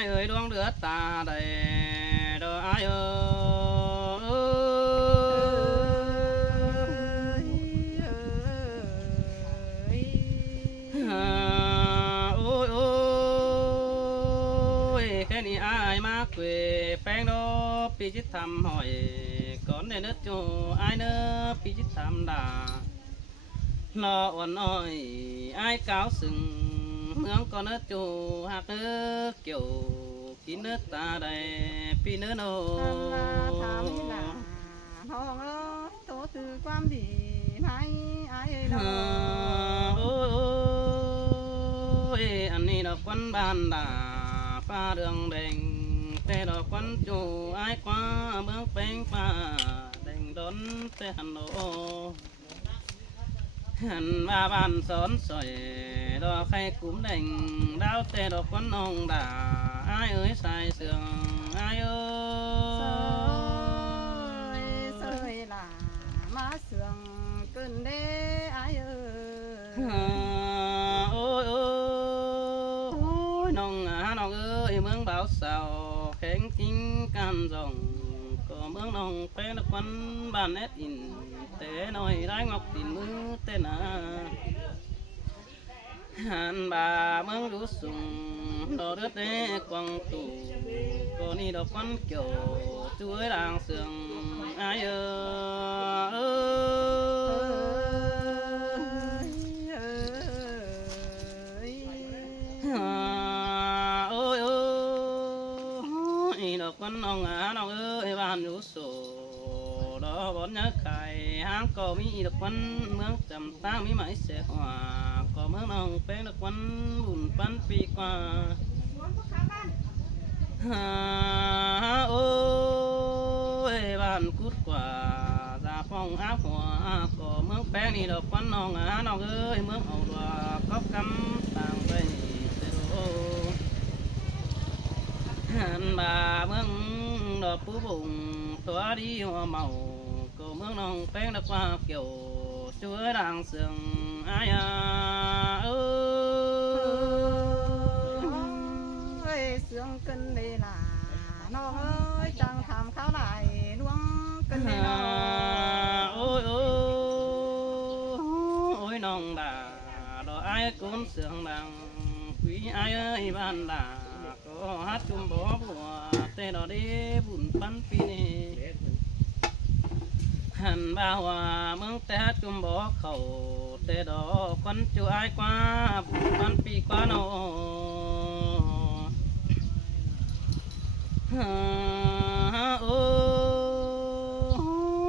ai ơi đoán đứa ta đầy đồ ai ôi ôi cái này ai mà quê phèn đó pi chít thăm hỏi con này nước cho ai nữa pi chít thăm đà lo ổn ơi ai cáo sừng mướn con nước chu hạt nước kiểu kín nước ta đây pi nước nô ถามนี่ล่ะทองเอ้ยโตถือความดีให้อายเอ้ยดอก ôi anh đi đọc quán ban đà pha đường đèn tê đọc quán chủ ai qua bước bánh pha đèn đón tê hàn đồ hàn ba bàn xón sỏi đo khay cúm đèn đao tê đọc quán ông đà ai ơi sai sườn ai ơi เสยล่ะมาเสืองเกินเด้อายเอ้ย ôi ôi nong ơi mương báo sao khen kinh can rồng có mương nong phê nó quấn bàn nét in té nói đái ngọc tin mưa tên hàn bà mương rú sùng đồ đứt đế quăng tù cô ni đồ quấn kiểu chuối làng sườn ai ơi ôi đồ quấn ông ơi bàn rú sổ đó bón nhớ cài hang có mi đồ quấn mương chầm ta mi mãi sẽ hòa có mương ông phê đồ quấn bùn pan pi qua ôi bàn cút quả ra phong áp hòa có mương bé đi đọc quán nong nong ơi mương hậu đòa cốc cắm tàng về hàn bà mương đọt phú bùng xóa đi hoa màu có mương nong bé đọc qua kiểu chuối đàng sườn ai ơi sướng cân đây là nó ơi chẳng tham khảo lại luống cân đây nó ôi ôi nong đà đó ai cũng sướng đàng quý ai ơi ban đà có hát chung bó bùa tê đó đi bùn bắn pi nè hàn ba hòa mương tê hát chung bó khẩu tê đó con chú ai qua bùn bắn pi qua nô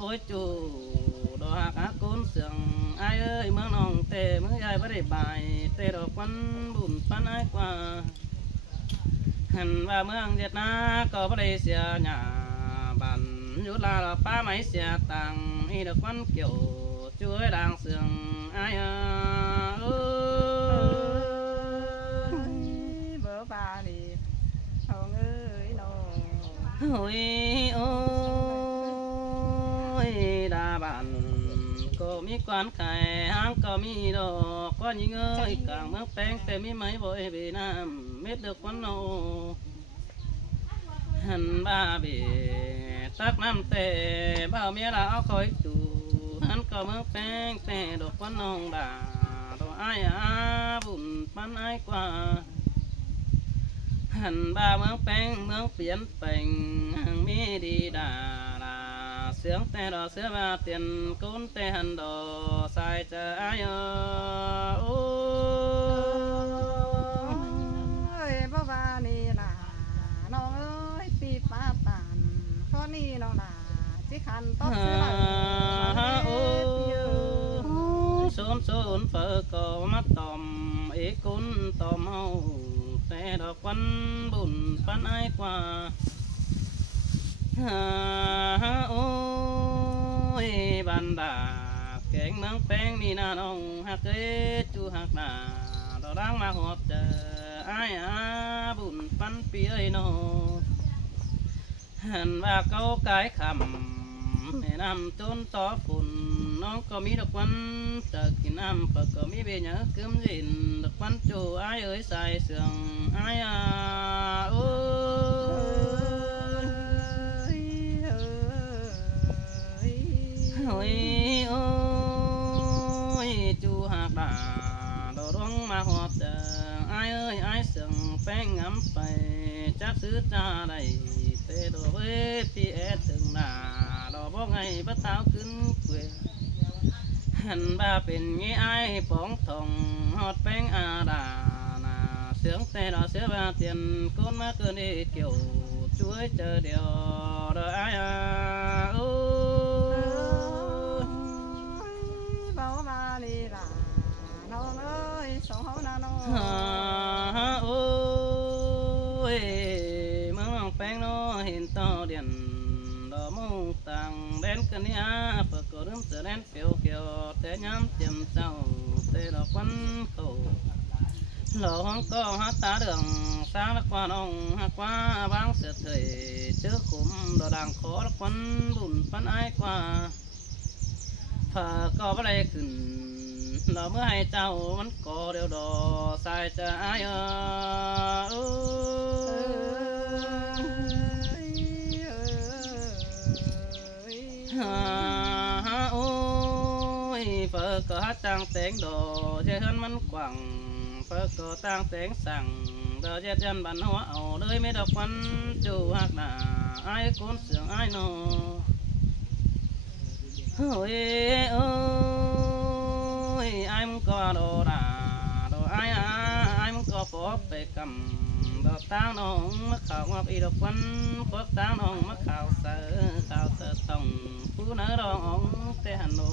ôi chủ đồ hạt côn sườn ai ơi mương nong tê mương ai bắt để bài tê đó quán bùn pan ai qua hàn và mương việt na có bắt để xia nhà bàn nhút là ba máy xia tàng y được quán kiểu chuối đang sườn ai bữa bà đi hồng ơi nó ôi ôi đà bàn có mi quán khai hang có mi đồ có những ơi càng mướp bén tê mi mấy vội về nam biết được quán nô hàn ba bể tắc nam tê bao mía là áo khói tù hắn có mướp bén tê đồ quán nông đà đồ ai bùn pan ai qua hàn ba mướp bén mướp biển bèn hàng mi đi đà sướng tê đò sữa ba tiền cún tê hàn đồ sai chờ ai ơi bữa bà đi là nó ơi pi pa bàn có ni nó là chỉ khăn tóc xưa là xuống xuống phở có mắt tòm ý cún tòm hậu tê đò quấn bùn pan ai qua ôi bàn đà kén mắng phèn mi na nong hạt kế chu hạt đà đó đang mà họp chờ ai bùn pan pi ơi nó hàn ba câu cái khầm mẹ nam trốn to phun nó có mi được quán sợ kỳ nam phật có mi về nhớ cướm gìn được quán chủ ai ơi sai sườn ai đà đồ đuông mà hoạt ai ơi ai sừng phèn ngắm phải chắc xứ cha đầy tê đồ với tia từng đà đồ bó ngày bắt tháo cứng quê hành baเป็นงี้ai bóng thòng hót phèn à đà nà sướng tê đò sướng ba tiền côn má cơn đi kiểu chuối chờ điều đời ai à bao ba đi là nó ơi sống hậu na nó ôi mong phèn nó hiện to điện đò mông tàng đen cơn nia phật cổ đấm sờ đen phiêu kiều té nhắm tiềm sầu tê đò quấn khẩu lỗ hông có hát tá đường sáng đã qua nông hát qua vang sệt thời trước khum đò đàng khó đã quấn bùn phân ai qua phật có bắt đâyขึ้นđò mới hay traoมันcó điều đò sai cho ai ôi phật có hát trang tiếng đồ chơi hơnมันกว่างphật có tang tiếng sằng đò chết dân bản hóa ẩu đời mới đọc quan chủ hạc đà ai cuốn sướng ai nô ôi ôi ai muốn có đồ đà đồ ai ai muốn có phó về cầm đồ tang nong mắc khảo ngọc y đọc quan phước tang nong mắc khảo sợ tòng phú nỡ đo ống tê hàn nô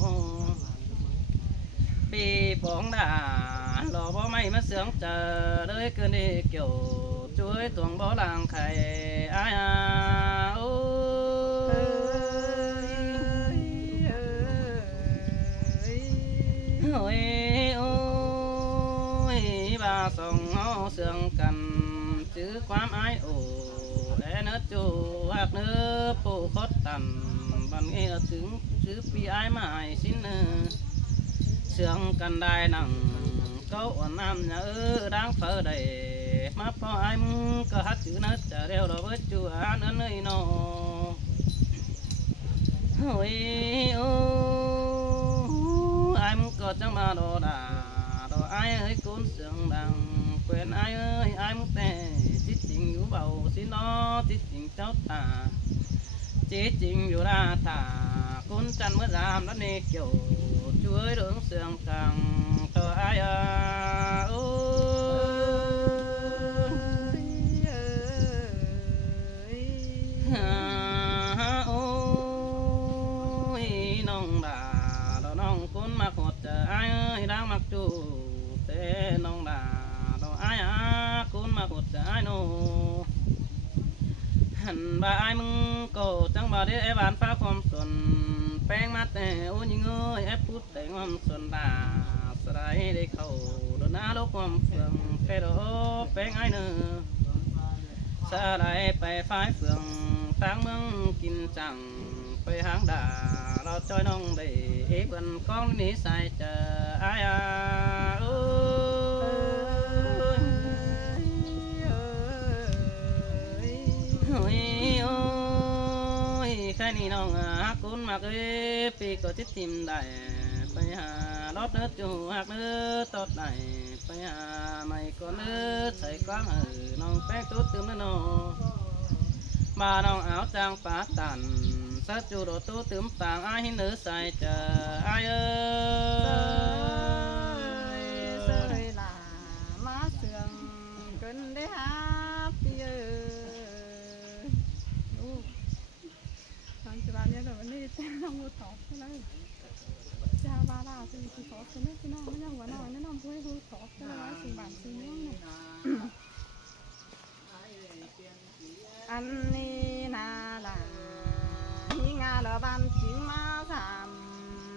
ปีปองด่าหล่อบ่ไม่มาเสืองเจอเลยเกินดีเกี่ยวช่วยตวงบ่ลางไข่อายโอ้โอ้ยโอ้ยบาสองเฮาเสืองกันจื้อความอายโอ้แอเนื้อจูหักเนื้อปูคดตันบันเงี้ยถึงจื้อปีอายมาให้สิ้นเนื้อsướng cần đài nặng câu nam nhớ đang phở đầy mà po anh có hát chữ nết chờ đeo đồ với chùa nữa nơi nó ôi anh có chẳng mà đồ đà đồ ai ơi cuốn sướng đằng quên ai ơi ai muốn tè chỉ tình nhú bầu xin nó chỉ tình cháu ta chỉ tình nhú ra thả cuốn chăn mới làm nó nê kiểu chuối đường sương càng tờ ai ôi nông đà đồ nông cuốn mặc một chờ ai ơi đang mặc chủ thế nông đà đồ ai cuốn mặc một chờ ai nô hẳn bà ai mừng cổ chẳng bà để bán pháความสนแป้งมาแต่โอ้ยเงยแอปพูดแต่ความส่วนตาสลายได้เข้าโดนน้าโลกความเฟืองแค่โดแป้งไอ้เนื้อสลายไปฝ่ายเฟืองตั้งเมืองกินจังไปหางด่าเราจอยน้องได้เอกวันกองนี้ใส่เจอไอ้แค่นี้น้องกุนมากเลยปีก็ติดทิมได้ไปหารถเนื้อจูหักเนื้อตอดได้ไปหาไม่ก็เนื้อใส่ก้อนน้องแป้งตุ๊ดเติมเนื้อน้องมาน้องเอาจางปาตันสักจูโดตุ๊ดเติมต่างไอ้หินเนื้อใส่เจอไอ้เสยล่ะมาเสืองเกินได้หาปีเนี่ยแต่วันนี้เจ้าหัวถอดใช่ไหมเจ้าบาลาเป็นสีถอดใช่ไหมพี่น้องไม่ยังหัวหน่อยแนะนำผู้ให้หัวถอดใช่ไหมสีบานสีม่วงเนี่ยอันนี้นาล่ะหิงาละบันจิมาสาม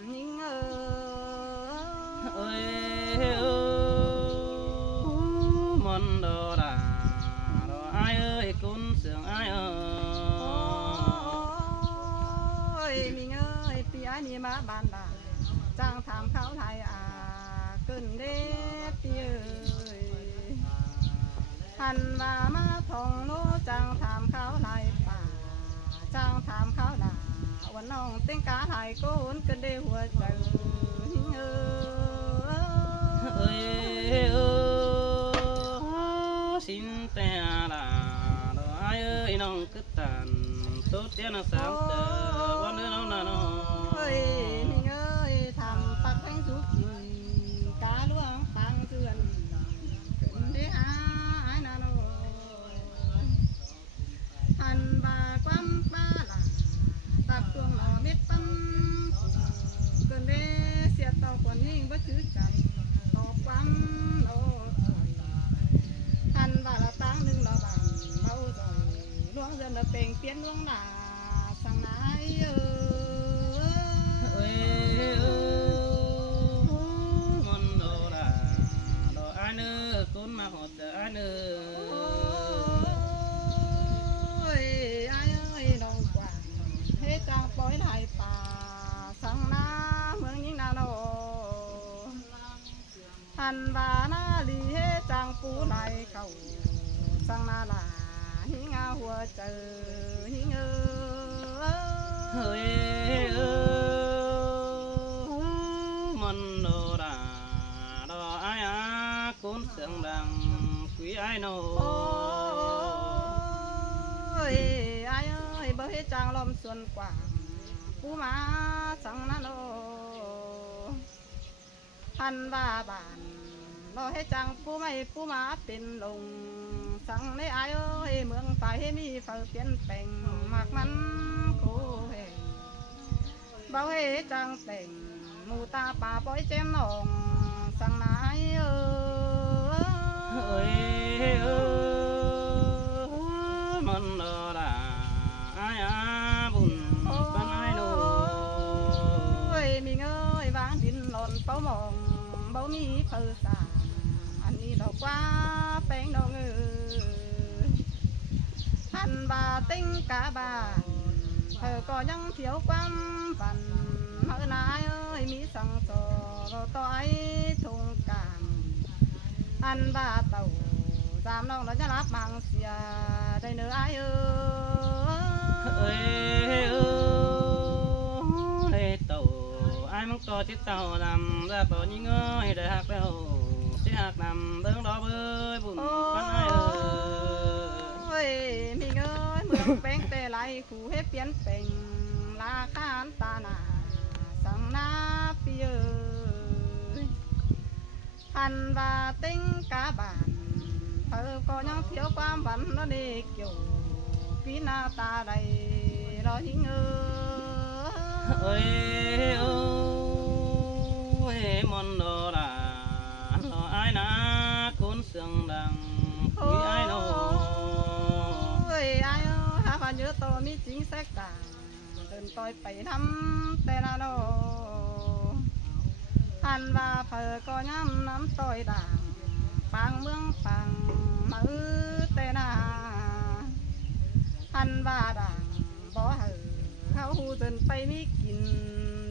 หิงเอ้ยมันดอดาดอไอ้เอ้ยกุนเสียงไอ้มีเงยปีไอ้นี่มาบานด่าจ้างถามเขาไทยขึ้นเด็ดปีหันมาทองโนจ้างถามเขาไทยป่าจ้างถามเขาด่าวันน้องเต้งกาไทยโกนกันเดหัวใจหิง ơi xin te là đó ai ơi nong cứ tàn tốt tiếng nó sáng tờ con đứa nó là nó ơi mình ơi thầm tắc thanh giúp cá luông tăng dườn cần để ai nào nó hành bà quăm ba là tập tuồng nó biết tâm cần để xiết tàu còn nhìn bất cứ chạy tọt quăm nó hành bà là tăng đừng là bàn bao rồi luông dần là tình tiến luông là sang nái môn đồ là đồ ai nữa cún mà hột ai nữa ơi ai ơi đồng quả hết trang bói lại bà sang na mương những nào nô hành bà na lì hết trang phú lại cầu sang na là hí nga hùa chờ hí ngơ môn đồ là đồ ai á cún sương đằng quý ai nô ơi ai ơi bơ hết trang lom xuân quảng phú má sang na nô hành bà bản lo hết trang phú mày phú máเป็นลงสั่งในอายเอ้ยเมืองไฟมีเฝ้าเปลี่ยนแปลงมากมันโคเฮเบาเฮจังแต่งหมูตาป่าปอยเจมหนองสั่งนายmôn đồ là ai á bùn bên ai nô เอ้ยมีเงยวางดินหล่นเป้ามองเบามีเฝ้าสาอันนี้ดอกว่าแป้งดอกเงยหันบาติ้งกาบาเธอก็ยังเที่ยวความฝันเมื่อนายเอ้ยมีสังโซเราต่อยทุงกามอันบาเต่าจามน้องเราจะรับมังเสียได้เนื้อไอ้เอ้ย tàu ai muốn có chiếc tàu làm ra có những người để hạt đâu chiếc hạt nằm đứng đó bơi bùn con ai ơi โอ้ยมีเงยเมืองแป้งแต่ไรขู่ให้เปลี่ยนเป็นราคาอันตาหนาสังนาปีเอ้ยหันว่าติ้งกาบานเธอก็ยังเที่ยวความฝันนั่นเองเกี่ยวปีหน้าตาใดรอหิงเอ้ย ơi món đồ là lo ai nã cún sương đằng quý ai nô โอ้ยไอ้เอ้ยหาความเยอะโตมีจริงแสกต่างเดินต่อยไปทำแต่ละโนหันว่าเผอก็ย้ำน้ำต่อยด่างปางเมืองปังมือแต่นาหันว่าด่างบ่เหอเขาหูเดินไปมีกิน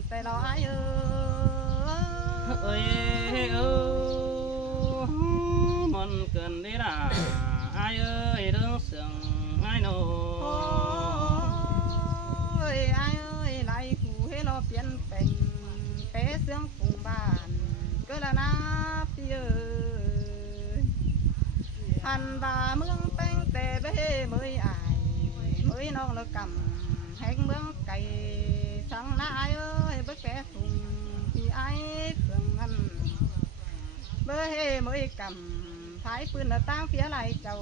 แต่เราไอ้เอ้ย ơi món cần đi là ai ơi đứng sương ai nô โอ้ยไอ้เอ้ยไล่หูให้เราเปลี่ยนแปลงเป๋เสียงฝุ่งบ้านก็ละนาพี่เอ้ยหันบ่าเมืองแป้งแต่เบ้เมยอายเมยน้องละกำแห่งเมืองไก่สังนาไอ้เอ้ยเบ้แปะฝุ่งพี่ไอ้เฟืองมันเบ้เมยกำท้ายปืนละตั้งเพียไหลเจ้า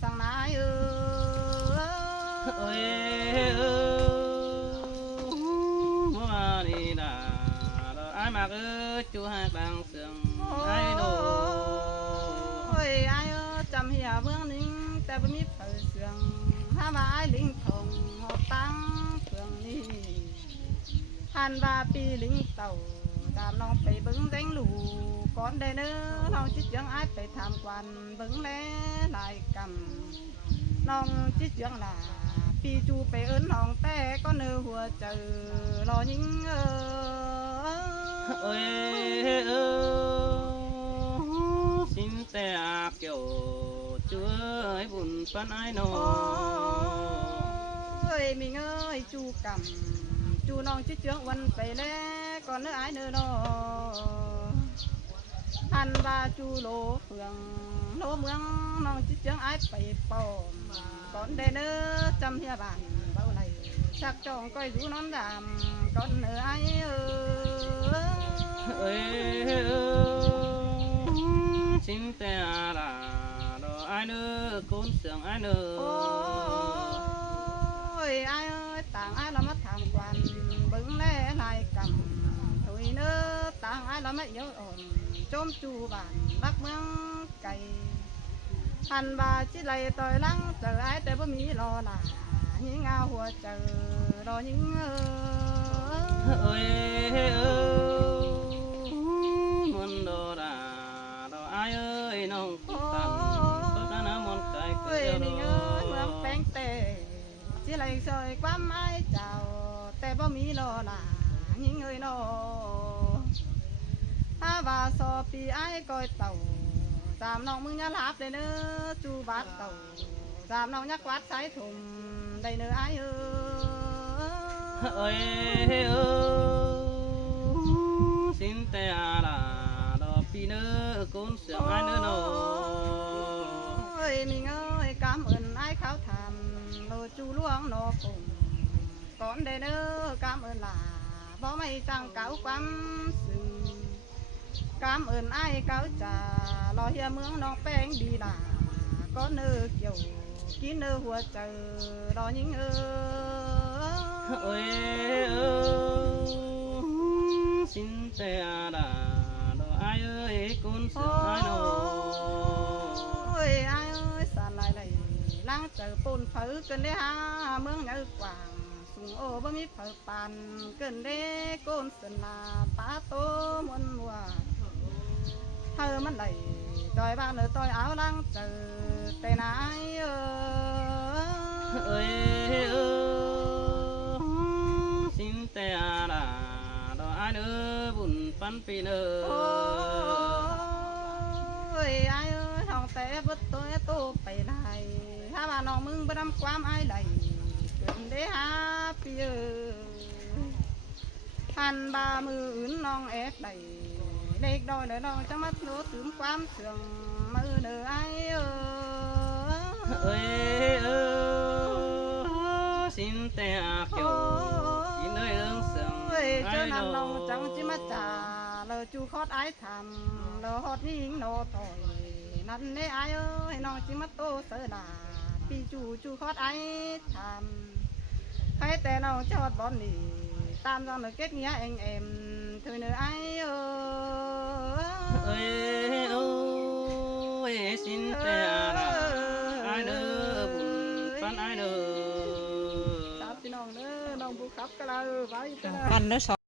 สังนาไอ้เอ้ย ơi mua đi là ai mặc chú hai bằng sương ai đồ โอ้ยไอ้เอ้ยจำเหี่ยเบื้องนิ่งแต่บ่มีเผือเสียงถ้าว่าไอ้ลิงทองหอบตั้งเฟืองนี้หันว่าปีลิงเต่าตามน้องไปเบิ้งแดงหลูก่อนได้เน้อน้องจิตยังไอ้ไปทำกวนเบิ้งแลลายกำน้องจิตยังหลาปีจูไปเอิ้นน้องแต่ก็เนื้อหัวเจอรอยิงơi xin te kiểu chúa ấy buồn phân ai โอ้ nô ยมีเงยจูกำจูน้องจิเจืองวันไปแล้วก่อนเนื้อไอ้เนื้อน้อ หันว่าจูโลเฟืองโลเมืองน้องจิตจังไอายไปปอมก่อนได้เนื้อจำเฮียบ้านเบาไหลชักจองก้อยอยู่นอนดำก่อนเนื้อไอเอ้ยชินแต่ละดอไอเนอคนเสียงไอเนอ โอ้ยไอเอ้ยต่างไอเรามาทำกันบึงแล่ลายกำถุยเนื้อต่างไอเราไม่เยอะอ่อนจมจูบ้านรักเมืองไก่หันบาจิไหลต่อยหลังเจอไอแต่บ่มีรอหลายิงเอาหัวเจอรอยิงเอ้ยมันดอดาดอไอเอ้ยน้องตันตัวนั้นน้ำมันไก่เกลื เอ้ย อ นี่เอ้ยเมืองแป้งเตจิไหลซอยความไม้เจ้าแต่บ่มีรอหลายิงเอ้ยนอถ้าว่าสอบปีไอ้ก้อยเต่าสามน้องมึงอย่าหลับได้เนื้อจูบาดเต่าสามน้องยักวัดสายถุ่มได้เนื้อไอ้เอ้ยสินแต่ละดอปีเนอคนเสียงไอเนอโน เอ้ยมีเงยกำเอินไอ้เขาทำโลจูล่วงโนปุ่งก่อนได้เนื้อกำเอินลาบ่ไม่จังเก่าความสื่อกำเอินไอ้เขาจะรอเฮียเมืองน้องแป้งดีล่ะก็เนื้อเกี่ยวกินเนื้อหัวเจอรอยิงเอ้ยสินแต่ละดอไอเอ้ยคนเสียงไอโน โอ้ยไอ้เอ้ยสานลายไหลล้างเจอปูนเผอเกินได้หาเมืองเนื้อกว่างสูงโอ้บ่มีเผอปันเกินได้โกนสนาตาโตมวนมัวเธอมันไหลจอยบ้านเลยจอยเอาล้างเจอแต่นายเอ้ยสินแต่ละดอไอเนอบุญปันปีเนอ โอ้ยไอ้เอ้ยห้องแต่บดตัวโตไปไหนถ้าว่าน้องมึงบ่นำความไอ้ไหลเกินได้หาปีหันบามืออื่นน้องแอบไหลเด็กดอยเลยน้องจะมาโน้ถึงความเสื่อมมือเนื้อไอ้เอ้ยสินแต่เกี่ยวกินเอ้ยเรื่องเสียง เอ้ย ไอ เจ้า โน นั้นน้องจังจิมาจ่าเลอจูคอดไอ้ทำเลอฮอดยิงโนต่อยนั่นได้ไอ้เอ้ยน้องจิมาโตเสอลาปีจูคอดไอ้ทำให้แต่น้องจอดบอลนี่ตามจังเลยเก็ตเงี้ยเอ็มเธอเนื้อไอ้เอ้ยโอ้ยสินแต่ละไอเนอบุญปันไอเนอ ตามพี่น้องเด้อน้องบุกขับกันเลยไปกันเลย กันเนื้อ